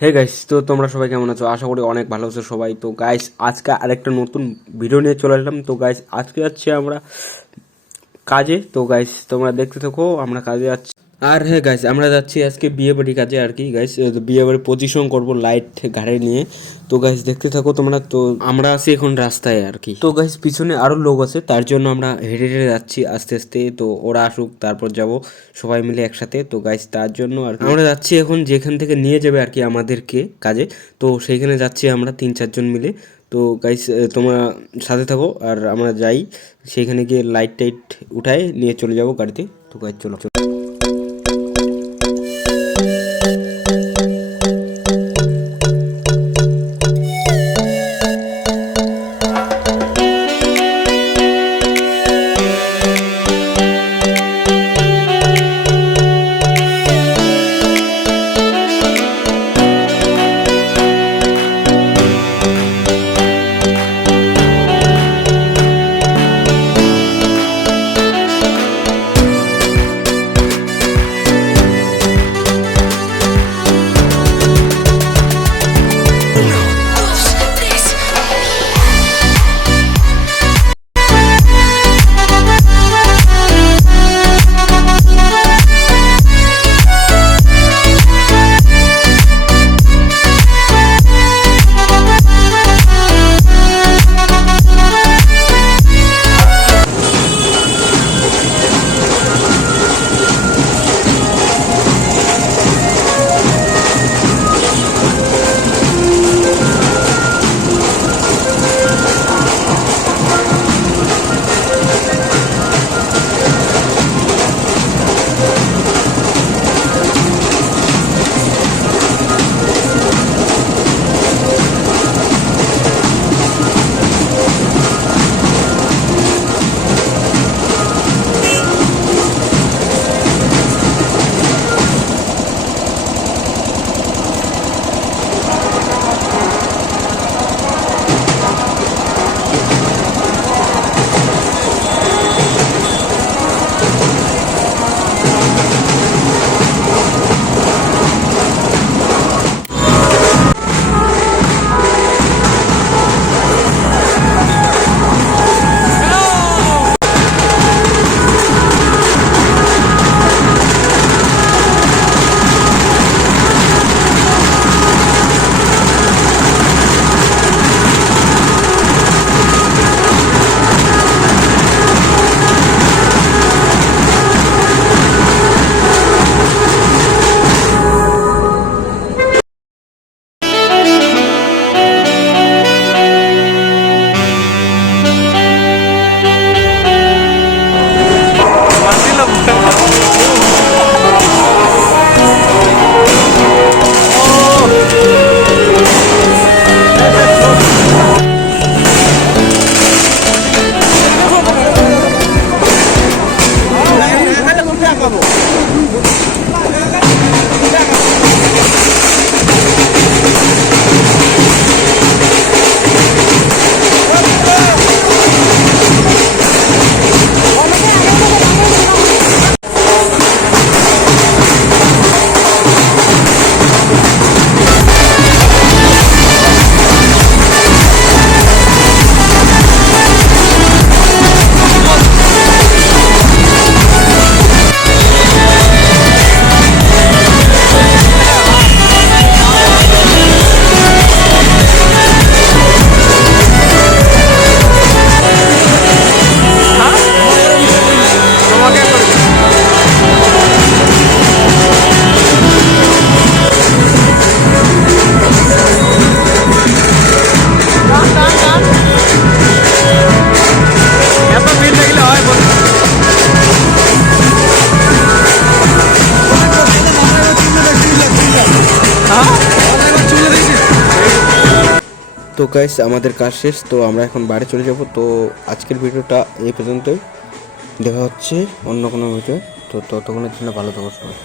Hey guys, তো তোমরা সবাই কেমন আছো? আশা করি অনেক ভালো আছো সবাই। তো গাইস, আজকে আরেকটা নতুন ভিডিও নিয়ে চলে আসলাম। তো গাইস, আজকে যাচ্ছি আমরা কাজে। তো গাইস, তোমরা দেখতে থাকো, আমরা কাজে যাচ্ছি। আর হ্যাঁ গাইস, আমরা যাচ্ছি আজকে বিয়ে বাড়ি কাজে আর কি গাইস। বিয়ে বাড়ি পজিশন করবো লাইট ঘাড়ে নিয়ে। তো গাইস, দেখতে থাকো তোমরা। তো আমরা আছি এখন রাস্তায় আর কি। তো গাইস, পিছনে আরো লোক আছে, তার জন্য আমরা হেঁটে হেঁটে যাচ্ছি আস্তে আস্তে। তো ওরা আসুক, তারপর যাব সবাই মিলে একসাথে। তো গাইস, তার জন্য আর কি আমরা যাচ্ছি এখন, যেখান থেকে নিয়ে যাবে আর কি আমাদেরকে কাজে। তো সেইখানে যাচ্ছি আমরা 3-4 জন মিলে। তো গাইস, তোমরা সাথে থাকো আর আমরা যাই সেইখানে গিয়ে লাইট টাইট উঠায় নিয়ে চলে যাব গাড়িতে। তো গাইস, চলো চলো। তো গাইস, আমাদের কাজ শেষ। তো আমরা এখন বাড়ি চলে যাব। তো আজকের ভিডিওটা এই পর্যন্তই। দেখা হচ্ছে অন্য কোনো ভিডিও। তো ততক্ষণের জন্য ভালো থাকো সবাই।